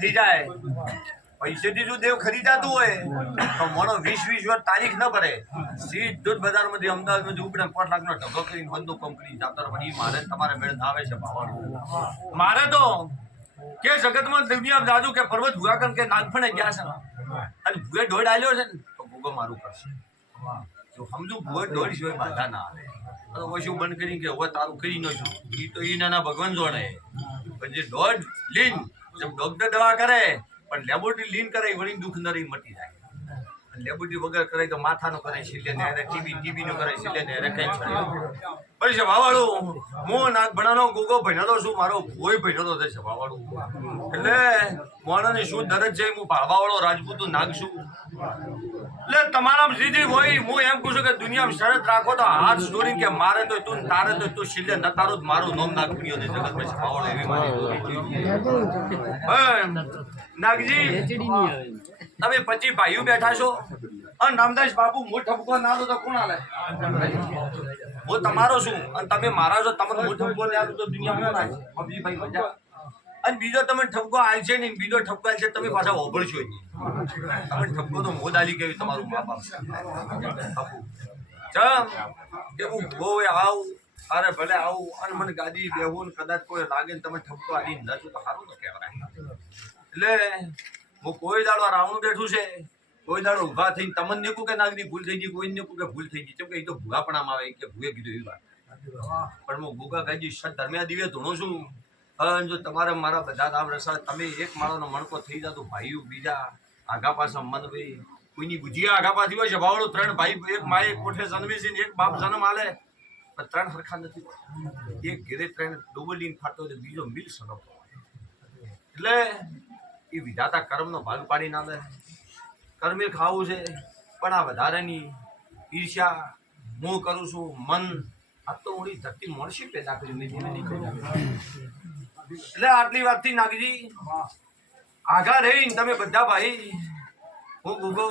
થઈ જાય પૈસેથી જો દેવ ખરીદાતું હોય તો મોનો 20-20 વર્ષ તારીખ ન ભરે સીધો જ બજારમાંથી અમદાવાદમાંથી ઉપડે 5 લાખનો ઢગો કરીને બંધુ કંપની જાતર પડી મારે તમારે મેળ ના આવે છે ભાવાળું મારે તો કે જગતમાં દુનિયા જાજુ કે પર્વત ભૂગાકન કે નાગફણે ગયા છે અને ભૂએ દોડ આલ્યો છે ને તો ભૂગો મારું કરશે જો સમજુ ભૂએ દોડ સિવાય બાધા ના આવે તો પછી બંધ કરી કે હવે તારું કરી ન છું એ તો એ નાના ભગવાન જોડે પણ જે દોડ લીન જેમ ડોક્ટર દવા કરે પણ લેબોરેટરી લીન કરે વળી દુઃખ નરી મટી જાય લેબોરેટરી વગર કરે તો માથાનો કરે છેલ્લે ને અરે ટીબી નો કરે છેલ્લે ને અરે કઈ છોડે પછી છે ભાવાળું હું નાગ ભણાનો ગોગો ભણેલો છું મારો ભોય ભણેલો છે ભાવાળું એટલે મોણાની શું દરજ છે હું ભાવાવાળો રાજપૂત નાગ છું એટલે તમારા સીધી હોય હું એમ કહું છું કે દુનિયામાં શરત રાખો તો હાથ જોડીને કે મારે તો તું તારે તો તું છેલ્લે ન તારું મારું નામ નાગ ભણ્યો ને જગત માં ભાવાળો એવી મારી નાગજી તમે 25 ભાઈઓ બેઠા છો અને રામદાસ બાપુ મો ઠપકો ના દો તો કોણ આલે હું તમારો છું અને તમે મારા છો તમને મો ઠપકો ના દો તો દુનિયા કોણ આવે પબજી ભાઈ મજા અને બીજો તમે ઠપકો આલશે ને બીજો ઠપકો આલશે તમે પાછા ઓભળશો નહીં તમે ઠપકો તો મોદાલી કેવી તમારું મા બાપ ચમ કે હું બહુ આવું અરે ભલે આવું અને મને ગાદી બેહું કદાચ કોઈ લાગે ને તમે ઠપકો આલી ન છો તો સારું તો કહેવાય એટલે હું કોઈ દાડો રાવણું બેઠું છે કોઈ દાડો ઊભા થઈને તમને નીકું કે નાગની ભૂલ થઈ ગઈ કોઈ નીકું કે ભૂલ થઈ ગઈ કેમ કે એ તો ભૂગાપણામાં આવે કે ભૂએ કીધું એવી વાત પણ હું ભૂગા ગાજી સત ધર્મ્યા દિવે ધૂણું છું અને જો તમારે મારા બધા રામ રસા તમે એક માળાનો મણકો થઈ જાતો ભાઈઓ બીજા આઘા પાછા મન ભાઈ કોઈની ગુજિયા આઘા પાછી હોય છે ભાવડું 3 ભાઈ એક માએ કોઠે જન્મે છે ને એક બાપ જન્મ આલે પણ 3 સરખા નથી એક ઘેરે 3 ડોબલીને ફાટો તો બીજો મિલ સનો એટલે એ વિધાતા કર્મનો ભાગ પાડી ના દે કર્મે ખાવું છે પણ આ વધારાની ઈર્ષ્યા હું કરું છું મન આ તો ઓળી ધરતી મળશે પેદા કરી એટલે આટલી વાતથી નાગજી આઘા રહીને તમે બધા ભાઈ હું ગુગો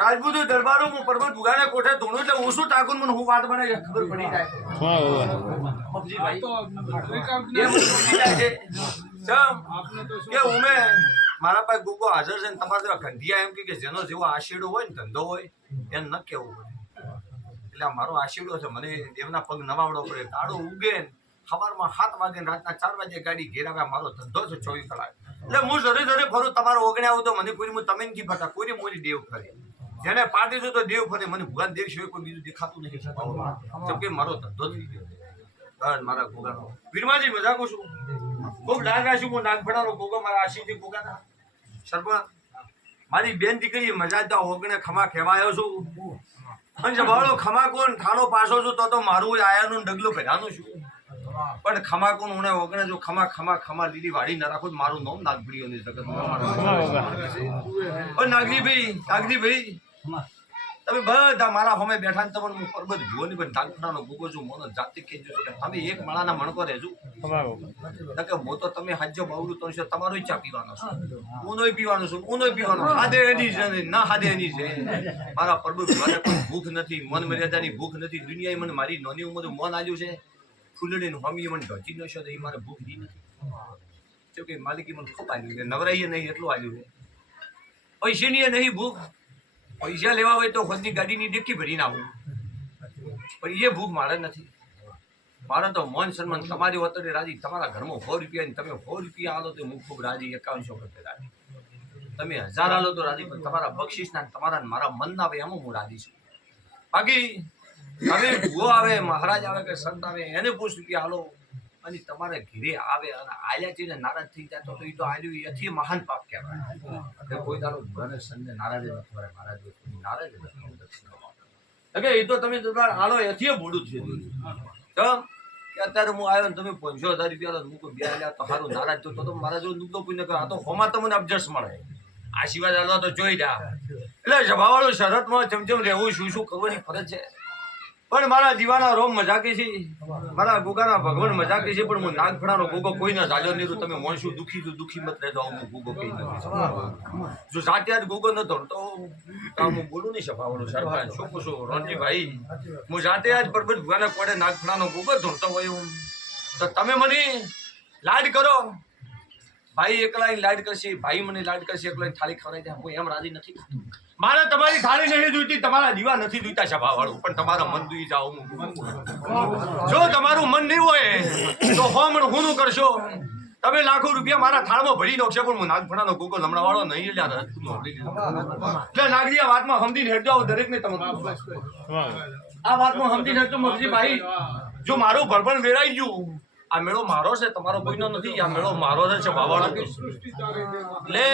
રાજપૂત દરબારો હું પર્વત ભુગાને કોઠે ધોણું એટલે હું શું ટાકું મને હું વાત બને ખબર પડી જાય પબજી ભાઈ એ મને પડી જાય છે કે ઉમે મારા પાસે ગુગો હાજર છે ને તમારા જેવા ગંધિયા એમ કે જેનો જેવો આશીડો હોય ને ધંધો હોય એને ન કેવું પડે એટલે મારો આશીડો છે મને દેવના પગ નવાવડો પડે દાડો ઉગે ને સવારમાં 7 વાગે ને રાતના 4 વાગે ગાડી ઘેર આવે મારો ધંધો છે 24 કલાક એટલે હું જરે જરે ફરું તમારો ઓગણે આવું તો મને કોઈ તમે નથી ફરતા કોઈ મોરી દેવ ફરે જેને પાટી છું તો દેવ ફરે મને ભગવાન દેવ સિવાય કોઈ બીજું દેખાતું નથી કેમ કે મારો ધંધો થઈ ગયો મારા ભોગાનો વીરમાજી મજાક છું ખૂબ લાગા છું હું નાગભણાનો ભોગો મારા આશીથી ભોગાના સરપંચ મારી બેન દીકરી મજા તો ઓગણે ખમા કહેવાયો છું અને જવાળો ખમા કોણ ઠાણો પાછો છું તો મારું આયાનું ડગલો ભર્યાનું છું પણ ખમા કોણ ઉણે ઓગણે જો ખમા ખમા ખમા લીલી વાડી ન રાખો મારું નામ નાગભડીઓ ની જગત નાગજી ભાઈ તમે બધા મારા હોમે બેઠા ને તમને હું પરબત ભીવો ની પણ નાગફણાનો ભૂગો છું મોનો જાતિ કહેજો છો કે તમે એક માળાના મણકો રહેજો કે હું તો તમે હાજ્યો બાવડું તો છે તમારો ચા પીવાનો છું ઊનોય પીવાનો છું ઊનોય પીવાનો હાદે એની છે ના હાદે એની છે મારા પરબત ભીવાને કોઈ ભૂખ નથી મન મર્યાદાની ભૂખ નથી દુનિયાએ મને મારી નાની ઉંમરે મન આલ્યું છે ફૂલડીનું હમી મને ઢોચી ન છે તો એ મારે ભૂખ દી નથી જો કે માલિકી મને ખૂબ આવ્યું છે નવરાઈએ નહીં એટલું આવ્યું છે પૈસાની નહીં ભૂખ પૈસા લેવા હોય તો ખુદની ગાડીની ડેકી ભરીને આવું પણ એ ભૂખ મારે નથી મારે તો મન સન્માન તમારી વતરે રાજી તમારા ઘરમાં 100 રૂપિયા ને તમે 100 રૂપિયા આલો તો હું ખૂબ રાજી 5100 રૂપિયા રાજી તમે 1000 આલો તો રાજી પણ તમારા બક્ષિસના તમારા મારા મનના આવે એમાં હું રાજી છું બાકી હવે ભૂવો આવે મહારાજ આવે કે સંત આવે એને 5 રૂપિયા આલો અને તમારે ઘરે આવે અને આલ્યા છે ને નારાજ થઈ જાય તો એ તો આલ્યું એથી મહાન પાપ કહેવાય કોઈ દાડો ભગવાને સંતને નારાજ ન થવાય મહારાજ નારાજ ન એ તો તમે આલો એથી મોડું છે તો કે અત્યારે હું આવ્યો ને તમે 500,000 રૂપિયા મૂકો બે આલ્યા તો સારું નારાજ તો મારા જો નુકદો પૂછને આ તો હોમાં તમને અબજસ મળે આશીર્વાદ આલવા તો જોઈ જા એટલે જવાવાળો શરતમાં ચમચમ રહેવું શું કરવાની ફરજ છે પણ મારા દીવાના રોમ મજાકી છે મારા ગુગાના ભગવાન મજાકી છે પણ હું નાગફણાનો ગુગો કોઈ ના ચાલ્યો નહીં તમે મોણશું દુખી મત રહેજો હું ગુગો કઈ નથી જો સાત્યાર ગુગો ન ધરતો હું બોલું નહીં સભાવાળું સરપંચ શું પૂછું રણજીભાઈ હું જાતે આજ પરબત ભુવાના કોડે નાગફણાનો ગુગો ધરતો હોય તો તમે મને લાડ કરો ભાઈ એકલા લાડ કરશે, ભાઈ મને લાડ કરશે, એકલા થાળી ખવડાવી દે, હું એમ રાજી નથી થતો. મારે તમારી થાળી નહીં જોઈતી, તમારા દીવા નથી જોઈતા સભાવાળું, પણ તમારા મન દુઈ જાઓ. જો તમારું મન નહીં હોય તો હોમણ હું કરશો. તમે લાખો રૂપિયા મારા થાળમાં ભરી નાખશો, પણ હું નાગફણાનો ગોગો લમણા વાળો નહીં. એટલે નાગરી આ વાતમાં સમજીને હેડ જાઓ દરેકને. તમે આ વાતમાં સમજીને હેડ તો મગજી ભાઈ, જો મારું ભરભણ વેરાઈ ગયું, આ મેળો મારો છે, તમારો કોઈનો નથી. આ મેળો મારો છે ભાવાળો. લે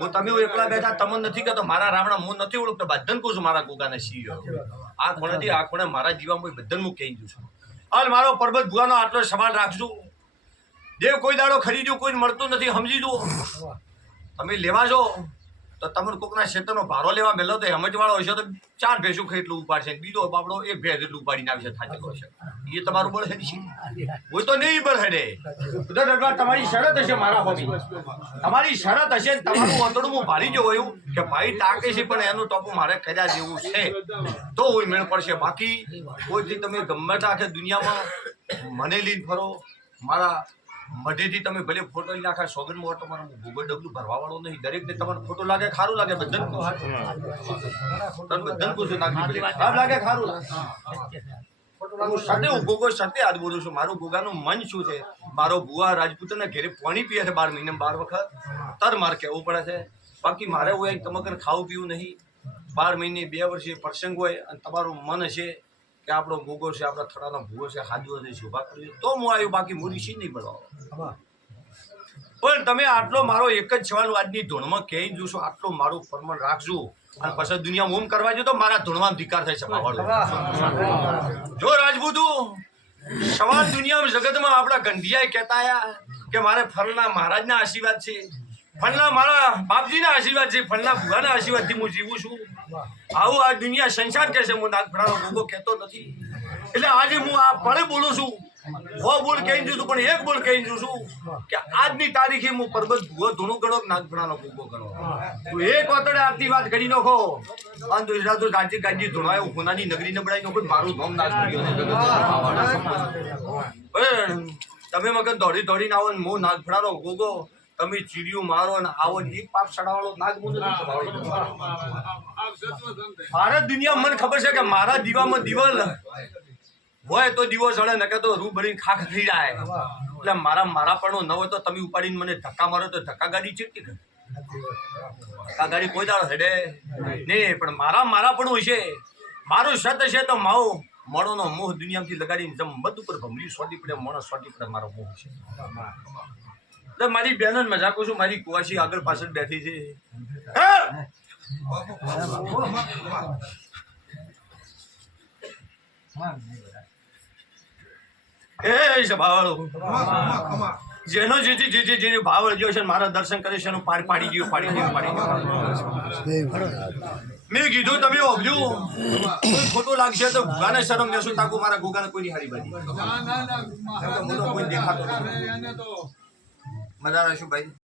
હું તમે એકલા બેઠા તમને નથી કહેતો, મારા રાવણા હું નથી ઓળખતો, બધન કહું છું મારા ગોગાને સીઓ. આ કોણેથી આ કોણે મારા જીવામાં બધન હું કહી દઉં છું. અને મારો પરબત ભુવાનો આટલો સવાલ રાખજો. દેવ કોઈ દાડો ખરીદ્યું, કોઈ મળતું નથી, સમજી દો. તમે લેવા જો તો તમને કોકના ક્ષેત્રનો ભારો લેવા મેલો તો સમજવાળો હશે તો 4 ભેંસું ખાઈ એટલું ઉપાડશે, બીજો બાપડો 1 ભેંસ એટલું ઉપાડીને આવશે. થાચેલો છે એ તમારું બળ હેડ છે, હોય તો નહીં બળ હેડે. તમારી શરત હશે મારા હોમી, તમારી શરત હશે, તમારું આંતરડું હું ભાળી જો એવું કે ભાઈ ટાકે છે પણ એનું ટોપું મારે કર્યા જેવું છે તો હોય મેળ પડશે. બાકી કોઈથી તમે ગમે આખે દુનિયામાં મને લઈને ફરો, મારા મઢેથી તમે ભલે ફોટો નાખા સોગંદમાં તમારું ભૂગોળ ડબલું ભરવા વાળો નહીં. દરેકને તમારે ખોટું લાગે ખારું લાગે, બધન બધન પૂછું નાખી ખરાબ લાગે ખારું લાગે. હું સતે ગોગો સતે આજ બોલું છું. મારું ગોગાનું મન શું છે, મારો ભુવા રાજપૂતને ઘેરે પાણી પીએ છે 12 મહિને 12 વખત, તર માર કેવું પડે છે. બાકી મારે હોય તમારે ખાવું પીવું નહીં. 12 મહિને 2 વર્ષે પ્રસંગ હોય અને તમારું મન હશે કે આપણો ગોગો છે, આપણા થડાનો ભૂગો છે, હાજુ છે, શોભા કરવી તો હું આવ્યું. બાકી મૂડી શી નહીં બનાવો. પણ તમે આટલો મારો એક જ સવાલ આજની ધૂણમાં કહી જોશો, આટલો મારું ફરમાન રાખજો અને પછી દુનિયા ઓમ કરવા જો તો મારા ધૂણમાં ધિકાર થાય સભાવાળો. જો રાજપૂતું સવાલ દુનિયામાં જગતમાં આપણા ગંધિયાએ કહેતા આયા કે મારે ફલના મહારાજના આશીર્વાદ છે, ફલના મારા બાપજીના આશીર્વાદ છે, ફલના ભુવાના આશીર્વાદથી હું જીવું છું. આવું આ દુનિયા સંસાર કહે છે, હું નાગફણાનો ગોગો કહેતો નથી. એટલે આજે હું આ પળે બોલું છું. હો બોલ કહી દઉં છું, પણ એક બોલ કહી દઉં છું કે આજની તારીખે હું પરબત ભુવો ધૂણું ગણો, નાગફણાનો ગોગો ગણો. તું એક વાતડે આટલી વાત કરી નાખો અને ગુજરાત ગાજી ગાજી ધૂણાય હોનાની નગરી નબળાઈ નાખો, મારું ધોમ નાશ કર્યું. તમે મગન દોડી દોડીને આવો ને હું નાગફણાનો ગોગો, તમે ચીડિયું મારો ને આવો ને એક પાપ ચડાવાળો નાગ ભારત દુનિયા મને ખબર છે કે મારા દીવામાં દિવલ હોય તો દીવો ચડે, નકે તો રૂ ભરીને ખાખ થઈ જાય. એટલે મારા પણ ન હોય તો તમે ઉપાડીને મને ધક્કા મારો તો ધક્કા ગાડી ચીટકી કરે. ધક્કા ગાડી કોઈ દાડો હેડે નહીં. પણ મારા પણ હશે, મારું સત હશે તો માવો મોણોનો મોહ દુનિયામાંથી લગાડીને જમ મત ઉપર ભમરી સોટી પડે, મોણો સોટી પડે, મારો મોહ છે. તો મારી બહેનો મજાક છું, મારી કુવાસી આગળ પાછળ બેઠી છે. એ સભાવાળો જેનો જેનો ભાવ રજ્યો છે, મારા દર્શન કરે છે, એનું પાડી ગયું. મેં કીધું તમે ઓબજો ખોટું લાગશે તો ભુગાને શરમ લેશું, તાકુ મારા ગોગાને કોઈની હારી બાજી કોઈ દેખાતો મજા શું ભાઈ.